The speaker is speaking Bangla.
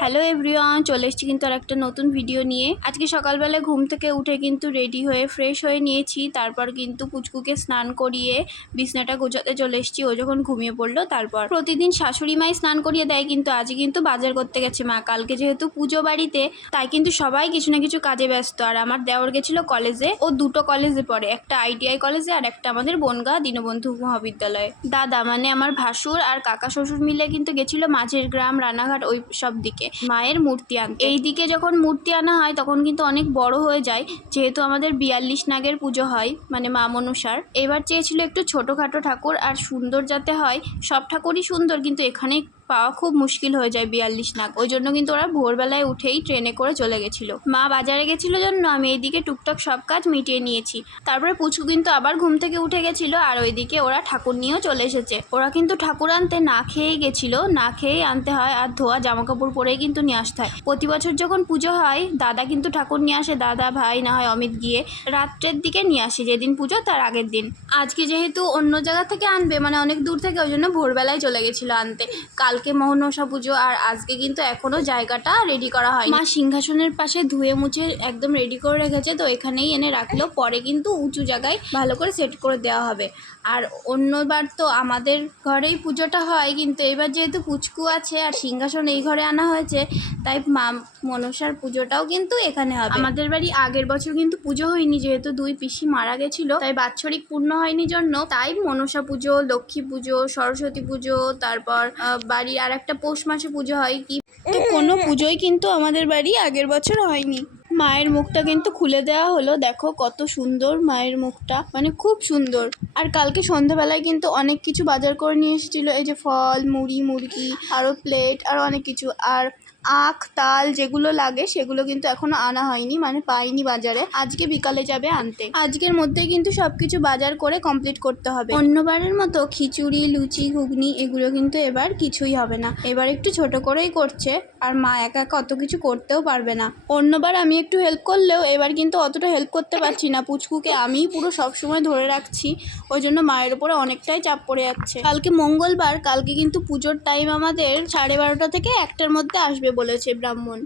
হ্যালো এভরিওয়ান, চলে এসেছি কিন্তু আর একটা নতুন ভিডিও নিয়ে। আজকে সকালবেলা ঘুম থেকে উঠে কিন্তু রেডি হয়ে ফ্রেশ হয়ে নিয়েছি। তারপর কিন্তু পুচকুকে স্নান করিয়ে বিছনাটা গোছাতে চলে এসেছি। ও যখন ঘুমিয়ে পড়লো, তারপর প্রতিদিন শাশুড়ি মাই স্নান করিয়ে দেয়, কিন্তু আজকে কিন্তু বাজার করতে গেছে মা। কালকে যেহেতু পুজো বাড়িতে, তাই কিন্তু সবাই কিছু না কিছু কাজে ব্যস্ত। আর আমার দেওর গেছিলো কলেজে, ও দুটো কলেজে পড়ে, একটা ITI কলেজে আর একটা আমাদের বনগাঁ দীনবন্ধু মহাবিদ্যালয়ে। দাদা মানে আমার ভাসুর আর কাকা শ্বশুর মিলে কিন্তু গেছিলো মাঝের গ্রাম, রানাঘাট, ওই সব দিকে মায়ের মূর্তি আনতে। এই দিকে যখন মূর্তি আনা হয় তখন কিন্তু অনেক বড় হয়ে যায়, যেহেতু আমাদের 42 নাগের পুজো হয়, মানে মা মনসার। এবার চেয়েছিল একটু ছোটোখাটো ঠাকুর আর সুন্দর যাতে হয়। সব ঠাকুরই সুন্দর, কিন্তু এখানে পাওয়া খুব মুশকিল হয়ে যায় 42 নাগ। ওই জন্য কিন্তু ওরা ভোরবেলায় উঠেই ট্রেনে করে চলে গেছিলো। মা বাজারে গেছিলো জন্য আমি এইদিকে টুকটাক সব কাজ মিটিয়ে নিয়েছি। তারপরে পুচকু কিন্তু আবার ঘুম থেকে উঠে গেছিলো, আর ওইদিকে ওরা ঠাকুর নিয়েও চলে এসেছে। ওরা কিন্তু ঠাকুর আনতে না খেয়েই গেছিলো, না খেয়েই আনতে হয়, আর ধোয়া জামা কাপড় পরেই কিন্তু নিয়ে আসতে হয়। প্রতি বছর যখন পুজো হয় দাদা কিন্তু ঠাকুর নিয়ে আসে, দাদা ভাই না হয় অমিত গিয়ে রাত্রের দিকে নিয়ে আসে, যেদিন পুজো তার আগের দিন। আজকে যেহেতু অন্য জায়গা থেকে আনবে, মানে অনেক দূর থেকে, ওই জন্য ভোরবেলায় চলে গেছিলো আনতে। কালকে মনসা পুজো, আর আজকে কিন্তু এখনো জায়গাটা রেডি করা হয়। মা সিংহাসনের পাশে ধুয়ে মুছে একদম রেডি করে রেখেছে, তো এখানেই এনে রাখলো। পরে কিন্তু উঁচু জায়গায় ভালো করে সেট করে দেওয়া হবে। আর অন্যবার তো আমাদের ঘরেই পুজোটা হয়, কিন্তু এবার যেহেতু পুচকু আছে আর সিংহাসন এই ঘরে আনা হয়েছে, তাই মা মনসার পুজোটাও কিন্তু এখানে হবে। আমাদের বাড়ি আগের বছর কিন্তু পুজো হয়নি, যেহেতু দুই পিসি মারা গেছিলো, তাই বাৎসরিক পূর্ণ হয়নি জন্য, তাই মনসা পুজো, লক্ষ্মী পুজো, সরস্বতী পুজো, তারপর বাড়ির আর একটা পৌষ মাসে পুজো হয় কি, তো কোনো পুজোই কিন্তু আমাদের বাড়ি আগের বছর হয়নি। মায়ের মুখটা কিন্তু খুলে দেওয়া হলো, দেখো কত সুন্দর মায়ের মুখটা, মানে খুব সুন্দর। আর কালকে সন্ধ্যাবেলায় কিন্তু অনেক কিছু বাজার করে নিয়ে এসেছিলো, এই যে ফল, মুড়ি, মুরগি, আরও প্লেট, আরও অনেক কিছু। আর আখ, তাল যেগুলো লাগে সেগুলো কিন্তু এখনো আনা হয়নি, মানে পাইনি বাজারে। আজকে বিকালে যাবে আনতে। আজকের মধ্যেই কিন্তু সবকিছু বাজার করে কমপ্লিট করতে হবে। অন্যবারের মতো খিচুড়ি, লুচি, ঘুগনি এগুলো কিন্তু এবার কিছুই হবে না। এবার একটু ছোট করেই করছে, আর মা একা একা অত কিছু করতেও পারবে না। অন্যবার আমি একটু হেল্প করলেও এবার কিন্তু অতটা হেল্প করতে পারছি না। পুচকুকে আমিই পুরো সবসময় ধরে রাখছি, ওই জন্য মায়ের উপরে অনেকটাই চাপ পড়ে যাচ্ছে। কালকে মঙ্গলবার, কালকে কিন্তু পুজোর টাইম আমাদের 12:30 থেকে 1টার মধ্যে আসবে বলেছে ব্রাহ্মণ।